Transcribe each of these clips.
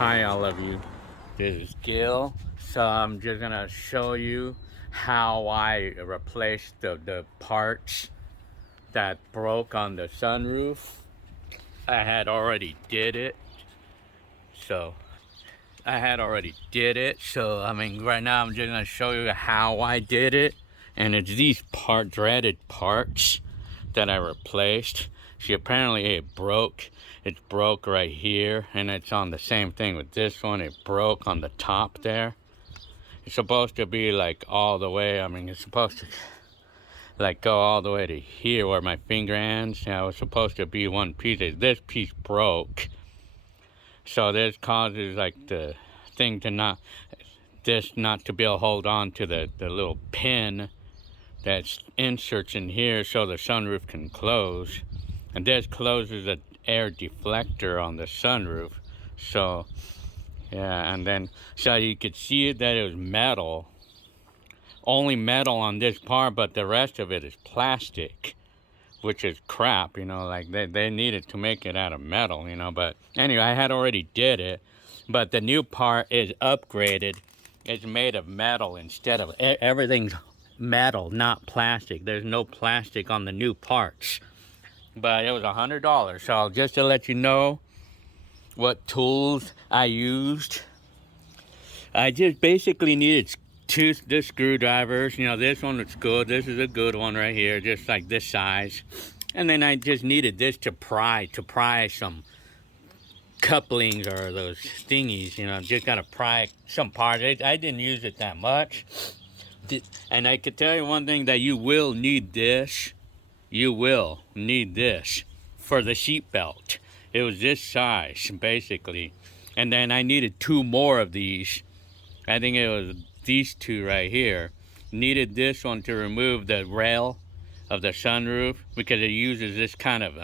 Hi all of you, this is Gil. So I'm just gonna show you how I replaced the parts that broke on the sunroof. I had already did it. So I mean right now I'm just gonna show you how I did it. And it's these dreaded parts that I replaced. See, apparently it broke. It broke right here, and it's on the same thing with this one. It broke on the top there. It's supposed to be like all the way. I mean, it's supposed to like go all the way to here where my finger ends. It was supposed to be one piece. This piece broke, so this causes like the thing to not to be able to hold on to the little pin that inserts in here so the sunroof can close. And this closes the air deflector on the sunroof. So yeah, and then so you could see that it was metal, only metal on this part, but the rest of it is plastic, which is crap, you know. Like they needed to make it out of metal, you know. But anyway, I had already did it, but the new part is upgraded. It's made of metal instead of everything's metal, not plastic. There's no plastic on the new parts. But it was $100. So just to let you know what tools I used, I just basically needed the screwdrivers. You know, this one is good. This is a good one right here, just like this size. And then I just needed this to pry some couplings or those thingies. You know, just gotta pry some parts. I didn't use it that much. And I could tell you one thing, that you will need this. You will need this for the seat belt. It was this size, basically. And then I needed two more of these. I think it was these two right here. Needed this one to remove the rail of the sunroof because it uses this kind of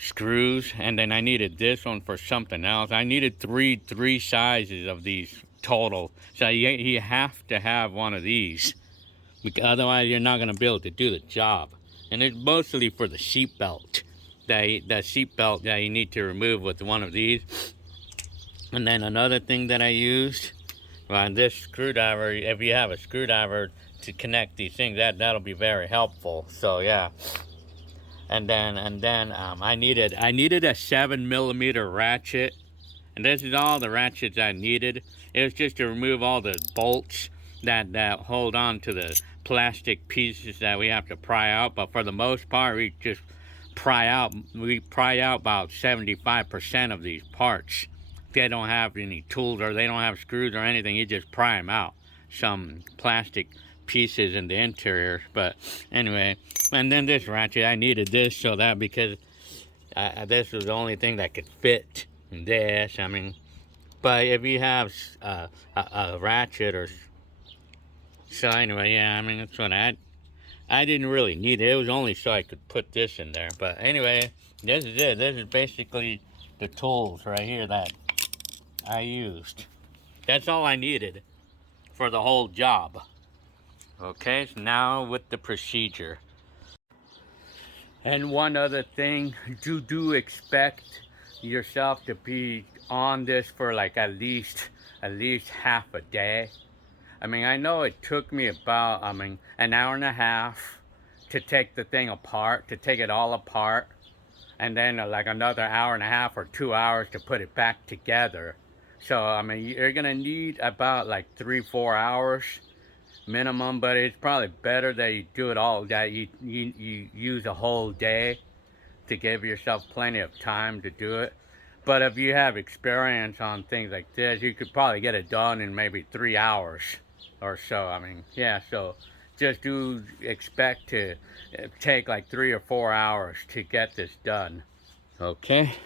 screws. And then I needed this one for something else. I needed three sizes of these total. So you have to have one of these, because otherwise you're not going to be able to do the job. And it's mostly for the seat belt. The seat belt that you need to remove with one of these. And then another thing that I used, well, this screwdriver, if you have a screwdriver to connect these things, that'll be very helpful. So yeah. And then I needed a 7mm ratchet. And this is all the ratchets I needed. It was just to remove all the bolts that hold on to the plastic pieces that we have to pry out. But for the most part, we pry out about 75% of these parts. If they don't have any tools or they don't have screws or anything, you just pry them out. Some plastic pieces in the interior. But anyway, and then this ratchet, I needed this so that because this was the only thing that could fit in this. I mean, but if you have a ratchet or so, anyway, yeah, I mean, that's what I didn't really need it. It was only so I could put this in there. But anyway, this is it. This is basically the tools right here that I used. That's all I needed for the whole job. Okay, so now with the procedure. And one other thing, do expect yourself to be on this for like at least half a day. I mean, I know it took me about, an hour and a half to take the thing apart, to take it all apart. And then like another hour and a half or 2 hours to put it back together. So, I mean, you're gonna need about like 3-4 hours minimum, but it's probably better that you do it all, that you use a whole day to give yourself plenty of time to do it. But if you have experience on things like this, you could probably get it done in maybe 3 hours or so. I mean, yeah, so just do expect to take like 3 or 4 hours to get this done. Okay.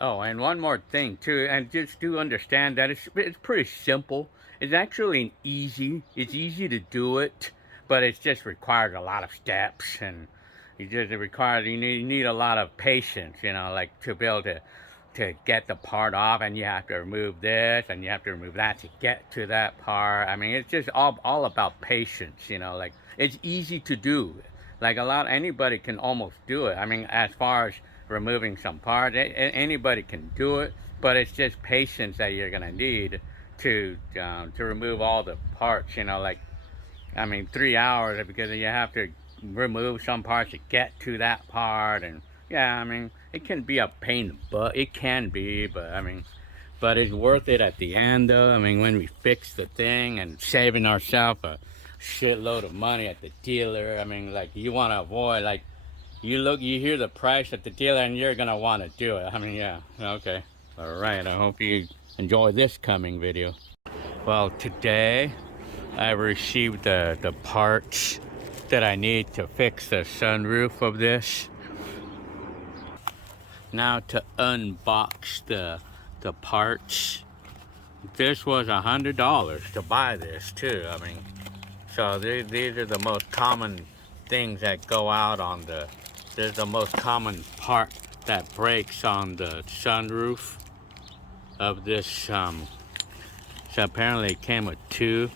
Oh, and one more thing too, and just do understand that it's pretty simple. It's actually it's easy to do it, but it just requires a lot of steps, and you need a lot of patience, you know, like to be able to get the part off, and you have to remove this and you have to remove that to get to that part. I mean, it's just all about patience, you know. Like, it's easy to do. Like anybody can almost do it. I mean, as far as removing some parts. Anybody can do it, but it's just patience that you're gonna need to remove all the parts. You know, like, I mean, 3 hours, because you have to remove some parts to get to that part. And yeah, I mean, it can be a pain, but it can be, but I mean, but it's worth it at the end though. I mean, when we fix the thing and saving ourselves a shitload of money at the dealer. I mean, like, you want to avoid, like, you hear the price at the dealer and you're gonna want to do it. I mean, yeah, okay, all right. I hope you enjoy this coming video. Well, today I received the parts that I need to fix the sunroof of this. Now to unbox the parts. This was $100 to buy this too. I mean, so these are the most common things that go out on there's the most common part that breaks on the sunroof of this. So apparently it came with two,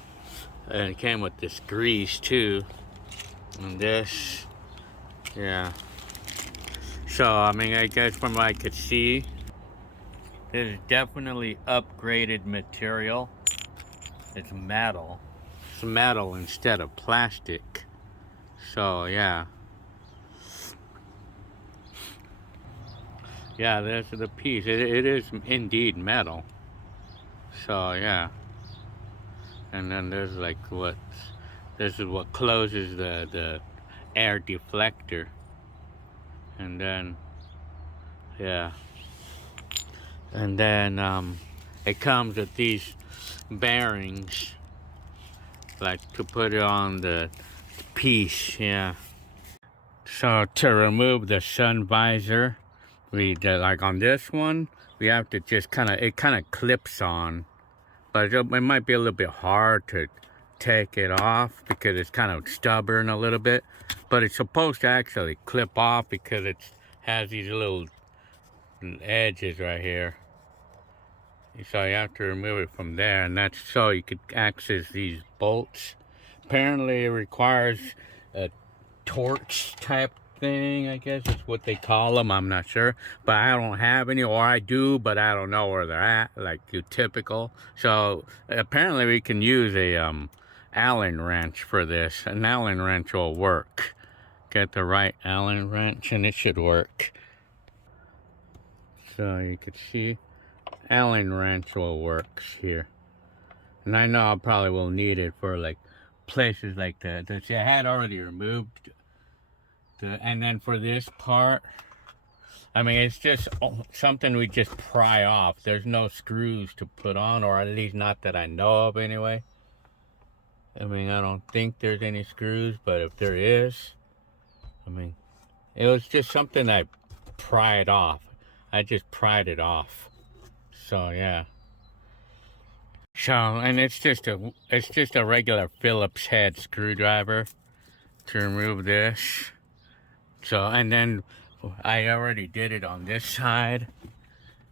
and it came with this grease too, and this, yeah. So I mean, I guess from what I could see, this is definitely upgraded material. It's metal. It's metal instead of plastic. So yeah. Yeah, this is the piece. It is indeed metal. So yeah. And then there's like this is what closes the air deflector. And then, yeah. And then it comes with these bearings, like to put it on the piece, yeah. So to remove the sun visor, like on this one, we have to just it kind of clips on, but it might be a little bit hard to take it off because it's kind of stubborn a little bit, but it's supposed to actually clip off because it has these little edges right here. So you have to remove it from there, and that's so you could access these bolts. Apparently it requires a torch type thing, I guess is what they call them. I'm not sure, but I don't have any, or I do, but I don't know where they're at, like you typical. So apparently we can use a Allen wrench for this. An Allen wrench will work. Get the right Allen wrench and it should work. So you can see Allen wrench will work here. And I know I probably will need it for like places like that. I had already removed and then for this part, I mean, it's just something we just pry off. There's no screws to put on, or at least not that I know of anyway. I mean, I don't think there's any screws, but if there is, I mean, it was just something I pried off. I just pried it off. So yeah. So, and it's just a regular Phillips head screwdriver to remove this. So, and then I already did it on this side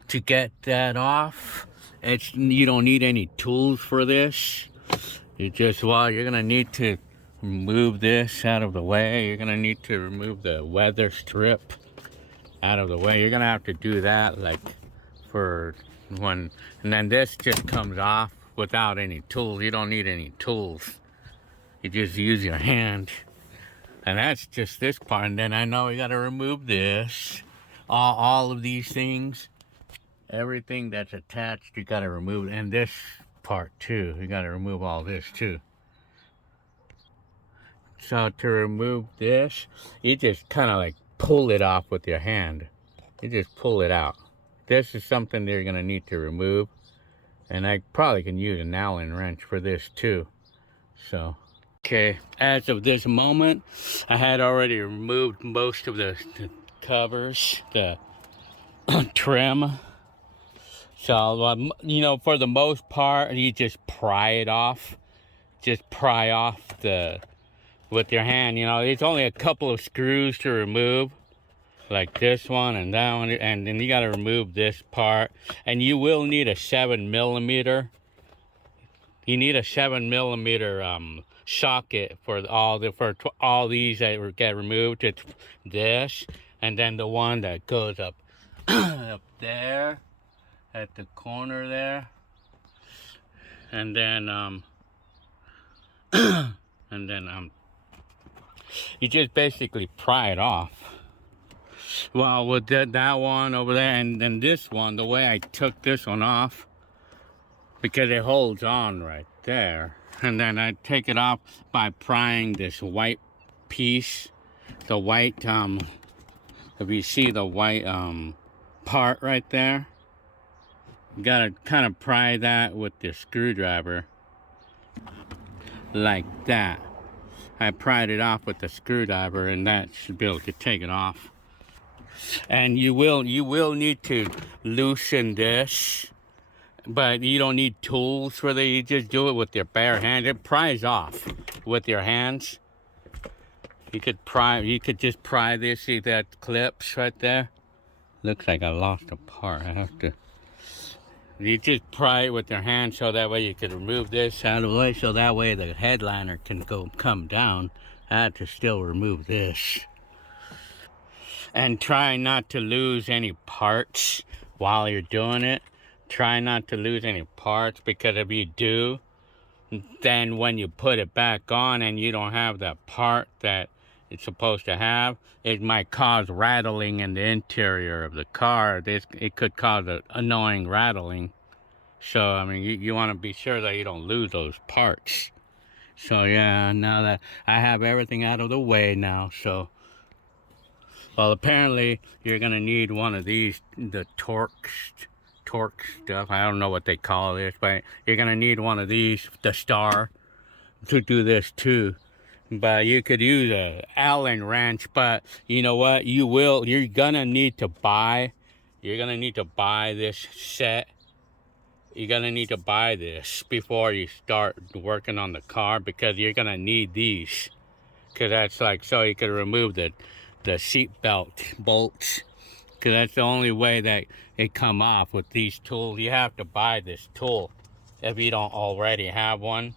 to get that off. You don't need any tools for this. You're gonna need to remove this out of the way. You're gonna need to remove the weather strip out of the way. You're gonna have to do that like for one, and then this just comes off without any tools. You don't need any tools. You just use your hand. And that's just this part. And then I know we gotta remove this. All of these things. Everything that's attached, you gotta remove. And this part too. You gotta remove all this too. So to remove this, you just kind of like pull it off with your hand. You just pull it out. This is something they're gonna need to remove. And I probably can use an Allen wrench for this too. So. Okay, as of this moment, I had already removed most of the covers, the trim. So, you know, for the most part, you just pry it off. Just pry off with your hand, you know. It's only a couple of screws to remove, like this one and that one, and then you gotta remove this part. And you will need a 7mm. You need a 7mm socket for all these that get removed. It's this, and then the one that goes up up there at the corner there, and then you just basically pry it off. Well, with that one over there, and then this one, the way I took this one off, because it holds on right there, and then I take it off by prying this white piece, the white if you see the white part right there, you gotta kind of pry that with the screwdriver like that. I pried it off with the screwdriver, and that should be able to take it off. And you will need to loosen this, but you don't need tools for that. You just do it with your bare hands. It pries off with your hands. You could just pry this. See that clips right there? Looks like I lost a part. I have to. You just pry it with your hand, so that way you could remove this out of the way, so that way the headliner can come down. I had to still remove this. And try not to lose any parts while you're doing it. Try not to lose any parts, because if you do, then when you put it back on and you don't have the part that it's supposed to have, it might cause rattling in the interior of the car. It could cause an annoying rattling. So, I mean, you want to be sure that you don't lose those parts. So, yeah, now that I have everything out of the way now, so... Well, apparently, you're going to need one of these, the torque stuff. I don't know what they call this, but you're going to need one of these, the star, to do this too. But you could use a Allen wrench, but you know what? You're going to need to buy this set. You're going to need to buy this before you start working on the car, because you're going to need these. Because that's like, so you can remove the seat belt bolts, because that's the only way that it come off with these tools. You have to buy this tool if you don't already have one.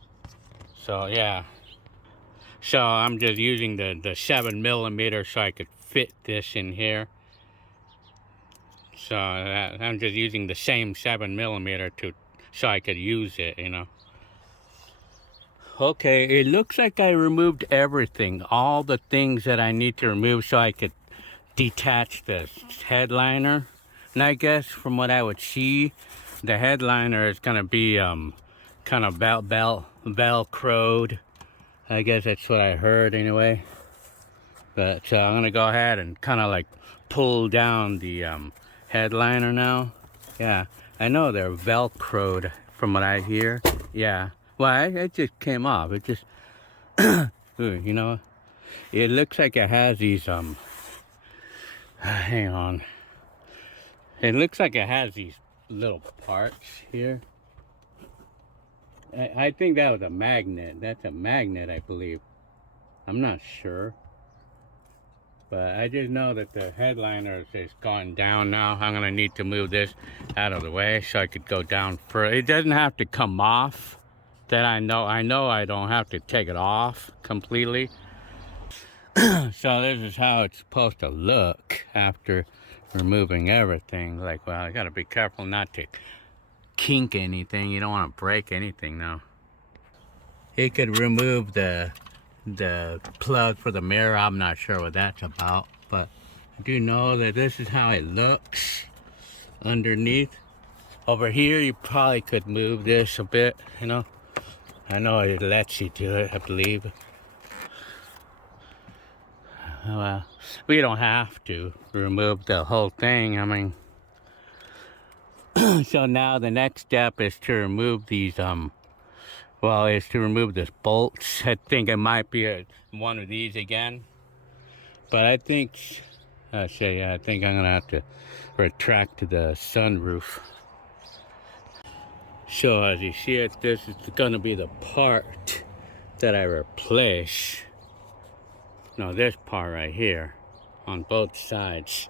So yeah, so I'm just using the 7mm so I could fit this in here. So I'm just using the same 7mm so I could use it, you know. Okay, it looks like I removed everything, all the things that I need to remove so I could detach the headliner. And I guess from what I would see, the headliner is going to be kind of velcroed. I guess that's what I heard anyway. But so I'm going to go ahead and kind of like pull down the headliner now. Yeah, I know they're velcroed from what I hear. Yeah. Well, it just came off. It just, you know, it looks like it has these, hang on. It looks like it has these little parts here. I think that was a magnet. That's a magnet, I believe. I'm not sure. But I just know that the headliner is going down now. I'm going to need to move this out of the way so I could go down further. It doesn't have to come off. That I know I don't have to take it off completely. So this is how it's supposed to look after removing everything. Like, well, I gotta be careful not to kink anything. You don't want to break anything now. It could remove the plug for the mirror. I'm not sure what that's about, but I do know that this is how it looks underneath. Over here, you probably could move this a bit, you know. I know it lets you do it, I believe. Well, we don't have to remove the whole thing. I mean, so now the next step is to remove these, is to remove this bolts. I think it might be one of these again. But I think, I think I'm gonna have to retract the sunroof. So as you see it, this is gonna be the part that I replace. No, this part right here on both sides.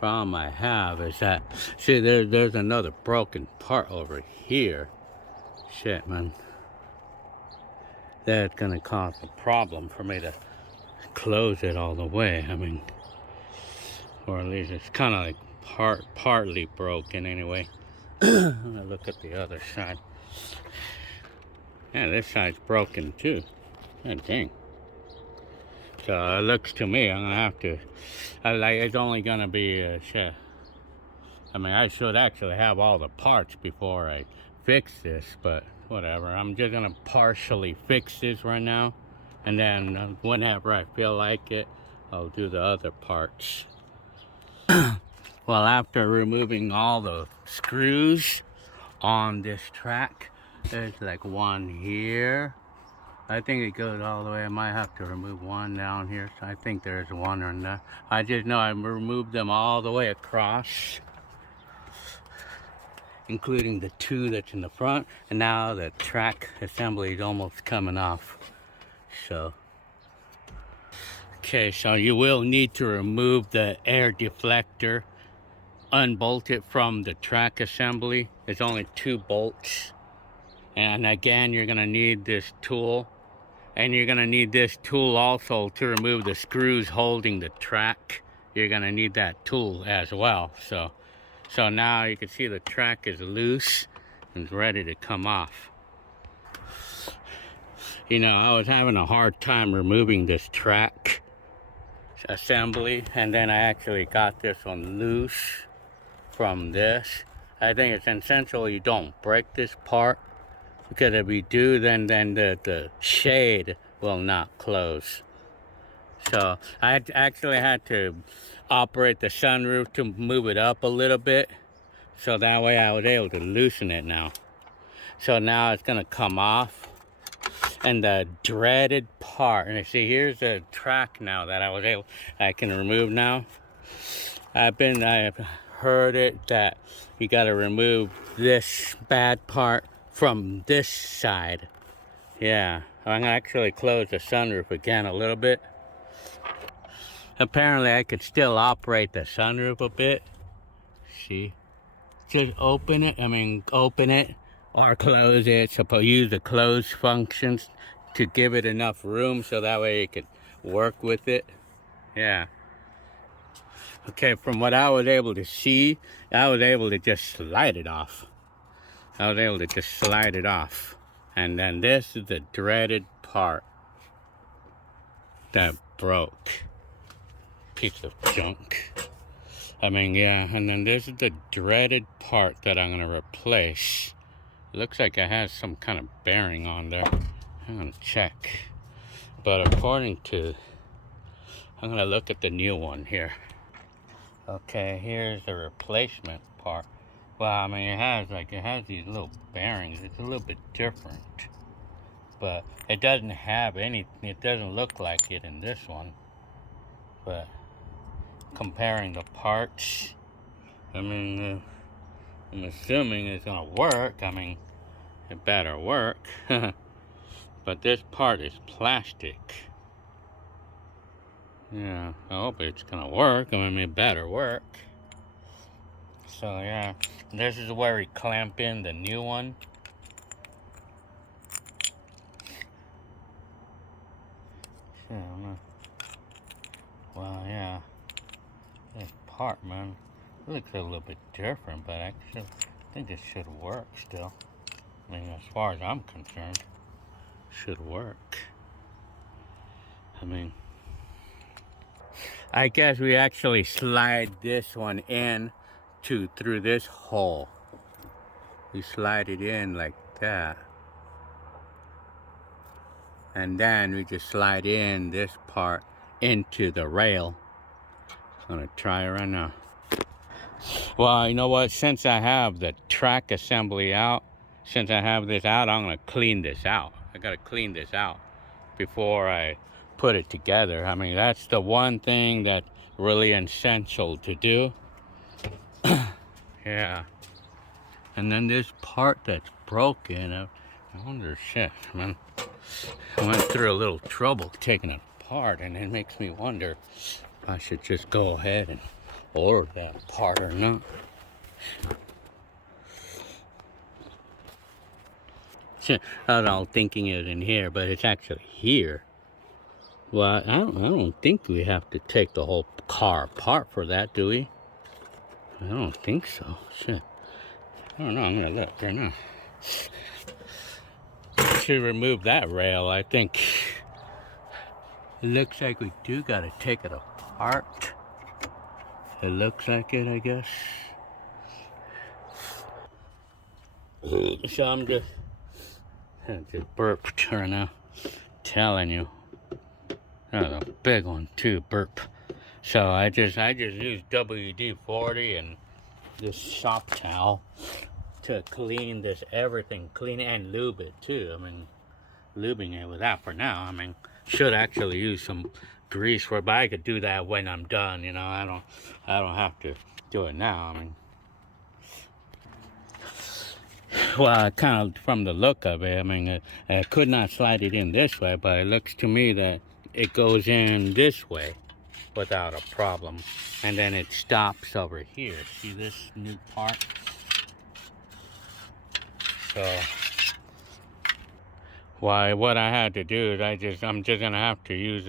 Problem I have is that, see, there's another broken part over here. Shit, man. That's gonna cause a problem for me to close it all the way. I mean, or at least it's kind of like partly broken anyway. I'm gonna look at the other side. Yeah, this side's broken too. God dang. So it looks to me I'm gonna have to. It's only gonna be. I mean, I should actually have all the parts before I fix this, but whatever. I'm just gonna partially fix this right now, and then whenever I feel like it, I'll do the other parts. Well, after removing all the screws on this track, there's like one here. I think it goes all the way. I might have to remove one down here. So I think there's one or not. I just know I removed them all the way across, including the two that's in the front. And now the track assembly is almost coming off. So, okay, so you will need to remove the air deflector, unbolt it from the track assembly. It's only 2 bolts. And again, you're gonna need this tool. And you're gonna need this tool also to remove the screws holding the track. You're gonna need that tool as well. So now you can see the track is loose and ready to come off. You know, I was having a hard time removing this track assembly, and then I actually got this one loose from this. I think it's essential you don't break this part, because if you do, then the shade will not close. So I actually had to operate the sunroof to move it up a little bit, so that way I was able to loosen it now. So now it's gonna come off, and the dreaded part, and you see here's the track now that I can remove now. I've heard it that you gotta remove this bad part from this side. Yeah, I'm gonna actually close the sunroof again a little bit. Apparently I could still operate the sunroof a bit. See, just open it or close it. So use the close functions to give it enough room so that way you could work with it. Yeah. Okay, from what I was able to see, I was able to just slide it off. And then this is the dreaded part that broke. Piece of junk. I mean, yeah, and then this is the dreaded part that I'm gonna replace. It looks like it has some kind of bearing on there. I'm gonna check. But according to, I'm gonna look at the new one here. Okay, here's the replacement part. Well, I mean, it has these little bearings. It's a little bit different, but it doesn't have any. It doesn't look like it in this one. But comparing the parts, I mean, I'm assuming it's gonna work. I mean, it better work. But this part is plastic. Yeah, I hope it's gonna work. I mean, it better work. So yeah, this is where we clamp in the new one. Well, yeah, this part, man, it looks a little bit different, but actually, I think it should work still. I mean, as far as I'm concerned, it should work. I mean, I guess we actually slide this one in through this hole. We slide it in like that, and then we just slide in this part into the rail. I'm gonna try it right now. Well, you know what, since I have the track assembly out, since I have this out, I'm gonna clean this out. I gotta clean this out before I put it together. I mean, that's the one thing that's really essential to do. Yeah. And then this part that's broken, I wonder, shit, man. I went through a little trouble taking it apart, and it makes me wonder if I should just go ahead and order that part or not. Shit, I was all thinking it in here, but it's actually here. Well, I don't think we have to take the whole car apart for that, do we? I don't think so. Shit. I don't know. I'm gonna look right now. To remove that rail, I think it looks like we do gotta take it apart. It looks like it, I guess. So I'm just burped right now. Telling you. That was a big one too, burp. So I just use WD-40 and this shop towel to clean this everything, clean it and lube it too. I mean, lubing it with that for now. I mean, should actually use some grease for it, but I could do that when I'm done. You know, I don't have to do it now. I mean, well, kind of from the look of it, I mean, I could not slide it in this way, but it looks to me that it goes in this way without a problem, and then it stops over here. See this new part? So what I had to do is I'm just gonna have to use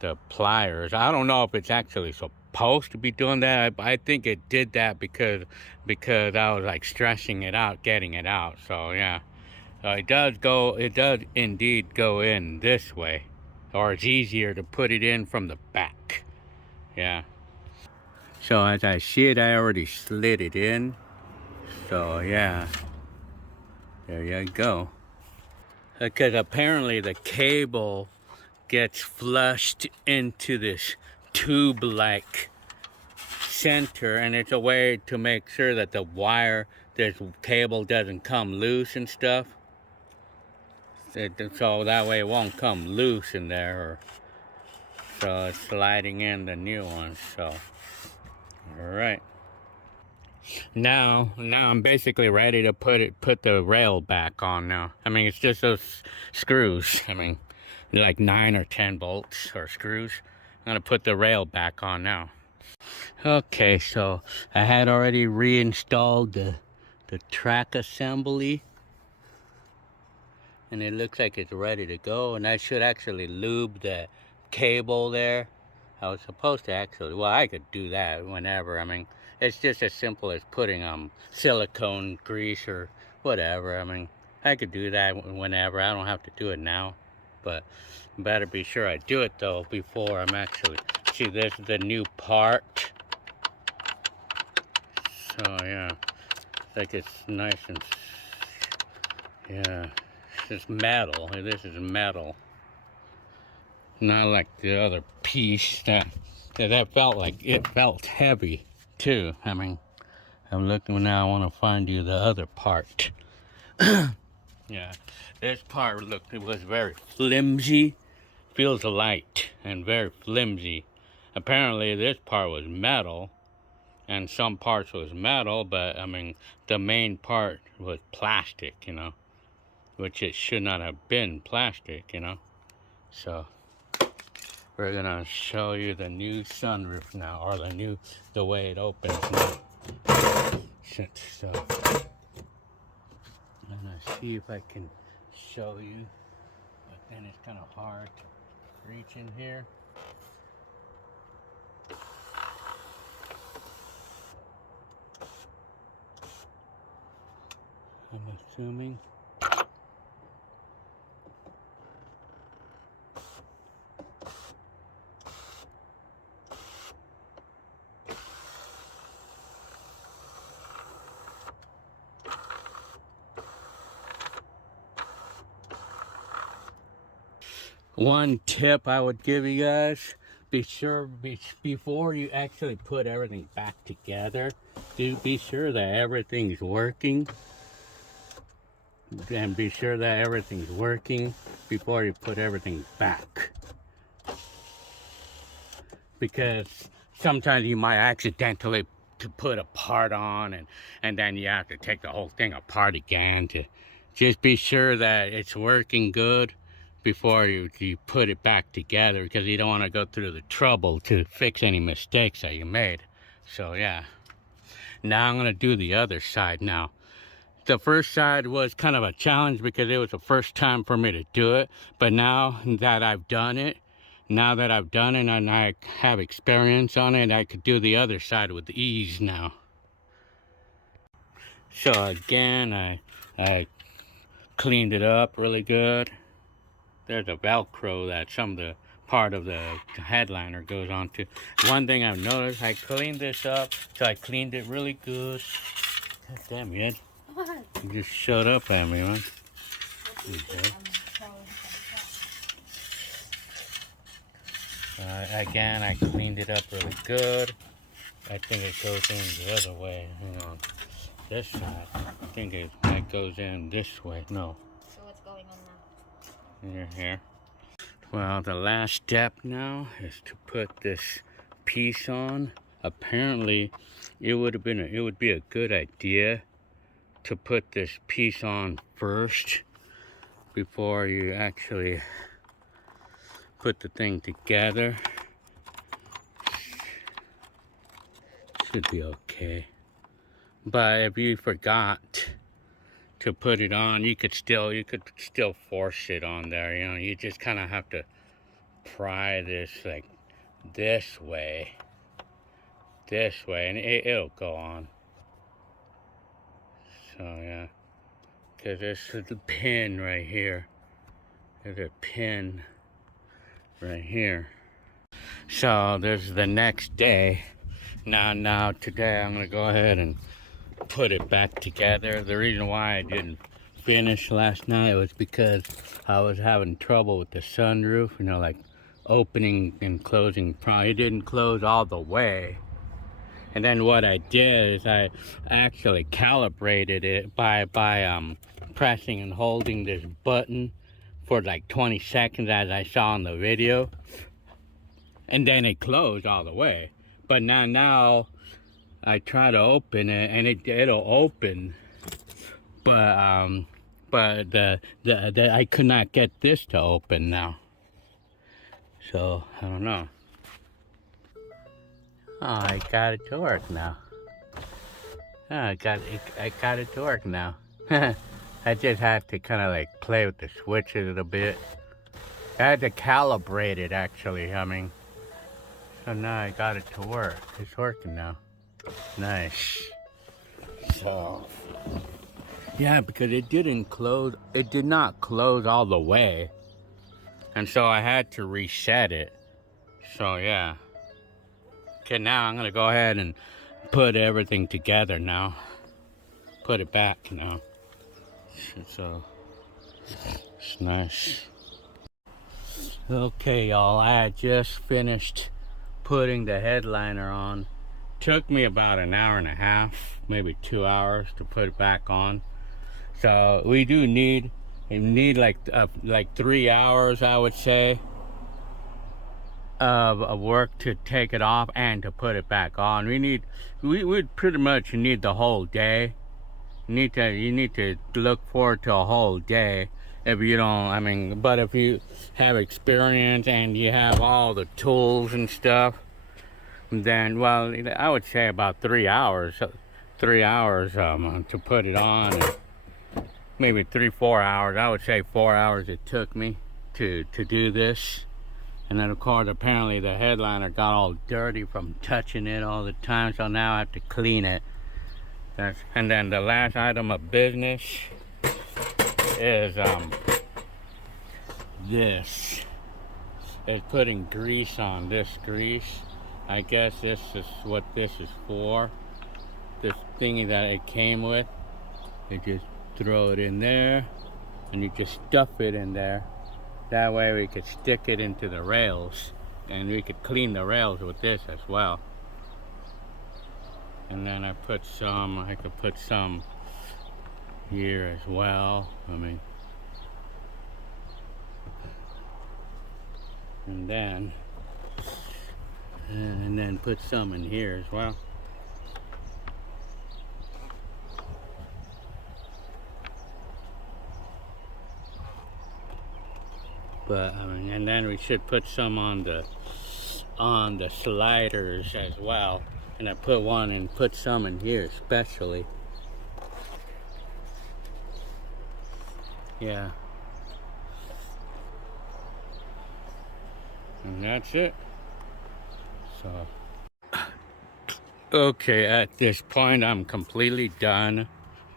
the pliers. I don't know if it's actually supposed to be doing that. I think it did that because I was like stressing it out, getting it out. So yeah, it does indeed go in this way, or it's easier to put it in from the back. Yeah. So as I see it, I already slid it in. So yeah, there you go. Because apparently the cable gets flushed into this tube-like center, and it's a way to make sure that the wire, this cable doesn't come loose and stuff. So that way it won't come loose in there. So it's sliding in the new one. So, all right. Now I'm basically ready to put the rail back on now. I mean, it's just those screws. I mean, like 9 or 10 bolts or screws. I'm gonna put the rail back on now. Okay, so I had already reinstalled the track assembly, and it looks like it's ready to go. And I should actually lube the cable there. I was supposed to actually, well, I could do that whenever. I mean, it's just as simple as putting silicone grease or whatever. I mean, I could do that whenever. I don't have to do it now, but better be sure I do it though before I'm actually, see, this is the new part. So yeah, it's like it's nice and, yeah, it's metal. This is metal. Not like the other piece that felt like, it felt heavy too. I mean, I'm looking now, I want to find you the other part. Yeah, this part, look, it was very flimsy. Feels light and very flimsy. Apparently this part was metal, and some parts was metal, but I mean, the main part was plastic, you know, which it should not have been plastic, you know. So we're gonna show you the new sunroof now, or the way it opens now. So I'm gonna see if I can show you, but then it's kind of hard to reach in here. I'm assuming. One tip I would give you guys, be sure before you actually put everything back together, be sure that everything's working. And be sure that everything's working before you put everything back. Because sometimes you might accidentally to put a part on, and then you have to take the whole thing apart again. To just be sure that it's working good before you put it back together, because you don't want to go through the trouble to fix any mistakes that you made. So yeah, now I'm going to do the other side now. The first side was kind of a challenge because it was the first time for me to do it, but now that I've done it, now that I've done it and I have experience on it, I could do the other side with ease now. So again, I cleaned it up really good. There's a Velcro that some of the part of the headliner goes onto. One thing I've noticed, I cleaned this up, so I cleaned it really good. God damn it. What? You just shut up at me, man. Okay. Again, I cleaned it up really good. I think it goes in the other way. Hang on. This side. I think it goes in this way. No. So what's going on now? Here. Well, the last step now is to put this piece on. Apparently, it would be a good idea to put this piece on first before you actually put the thing together. Should be okay. But if you forgot to put it on, you could still force it on there. You know, you just kind of have to pry this like this way, and it'll go on. So yeah, because this is the pin right here. There's a pin right here. So there's the next day. Now today I'm gonna go ahead and put it back together. The reason why I didn't finish last night was because I was having trouble with the sunroof, you know, like opening and closing. Probably didn't close all the way. And then what I did is I actually calibrated it by pressing and holding this button for like 20 seconds as I saw in the video. And then it closed all the way. But now I try to open it and it'll open, but I could not get this to open now. So I don't know. Oh, I got it to work now. Oh, I got it to work now. I just have to kind of like play with the switches a little bit. I had to calibrate it actually. I mean, so now I got it to work. It's working now. Nice. So yeah, because it did not close all the way, and so I had to reset it. So yeah. Okay, now I'm gonna go ahead and put everything together now. Put it back now. So it's nice. Okay, y'all, I had just finished putting the headliner on. Took me about an hour and a half, maybe 2 hours to put it back on. So we do need like 3 hours, I would say, of work to take it off and to put it back on. We pretty much need the whole day. You need to look forward to a whole day. If you don't, I mean, but if you have experience and you have all the tools and stuff, then, well, I would say about 3 hours. 3 hours to put it on, and maybe 3-4 hours. I would say 4 hours it took me to do this. And then of course apparently the headliner got all dirty from touching it all the time, so now I have to clean it. And then the last item of business is this is putting grease on. This grease, I guess this is what this is for. This thingy that it came with, you just throw it in there and you just stuff it in there. That way we could stick it into the rails, and we could clean the rails with this as well. And then I could put some here as well. I mean, and then put some in here as well. But I mean, and then we should put some on the sliders as well. And I put some in here especially. Yeah. And that's it. So, okay, at this point I'm completely done,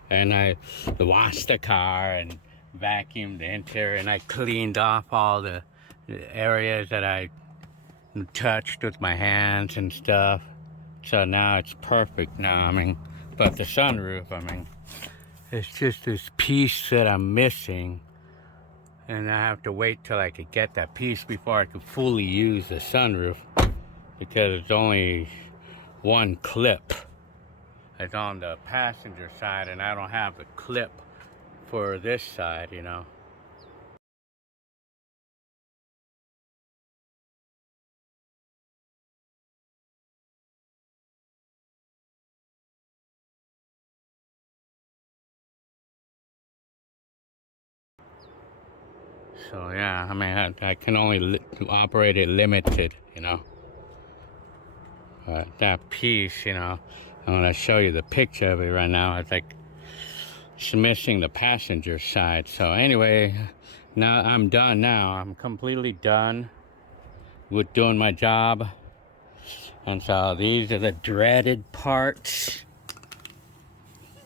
and I washed the car and vacuumed the interior, and I cleaned off all the areas that I touched with my hands and stuff. So now it's perfect now. I mean, but the sunroof, I mean, it's just this piece that I'm missing, and I have to wait till I could get that piece before I could fully use the sunroof, because it's only one clip. It's on the passenger side, and I don't have the clip for this side, you know. So yeah, I mean, I can only operate it limited, you know. But that piece, you know, I'm gonna show you the picture of it right now. It's like it's missing the passenger side. So anyway, now I'm done now. I'm completely done with doing my job. And so these are the dreaded parts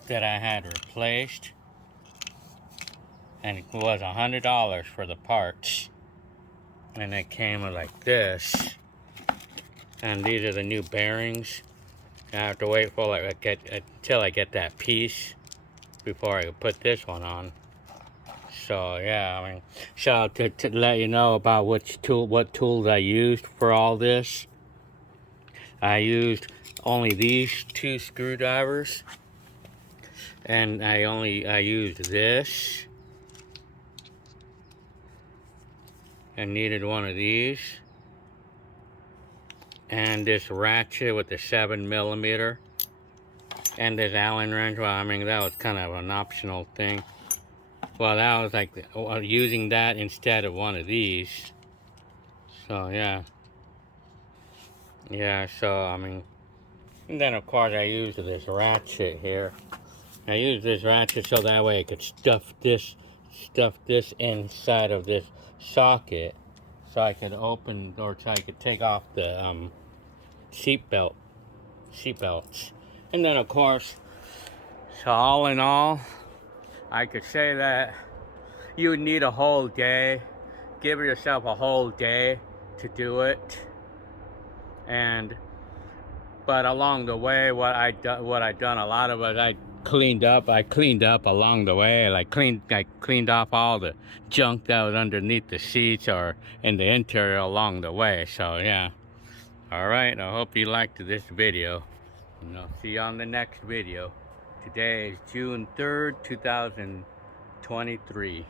that I had replaced. And it was $100 for the parts. And it came like this. And these are the new bearings. I have to wait for until I get that piece before I can put this one on. So yeah, I mean, so to let you know about what tools I used for all this, I used only these 2 screwdrivers, and I used this, and needed one of these, and this ratchet with the 7mm, and this Allen wrench. Well, I mean, that was kind of an optional thing. Well, that was like using that instead of one of these. So yeah, so I mean, and then of course I used this ratchet here. I used this ratchet so that way I could stuff this inside of this socket, so I could open, or so I could take off the seatbelts. And then of course, so all in all, I could say that you would need a whole day. Give yourself a whole day to do it. But along the way, what I done a lot of it, I cleaned up along the way. I cleaned off all the junk that was underneath the seats or in the interior along the way. So yeah. All right, I hope you liked this video, and I'll see you on the next video. Today is June 3rd, 2023.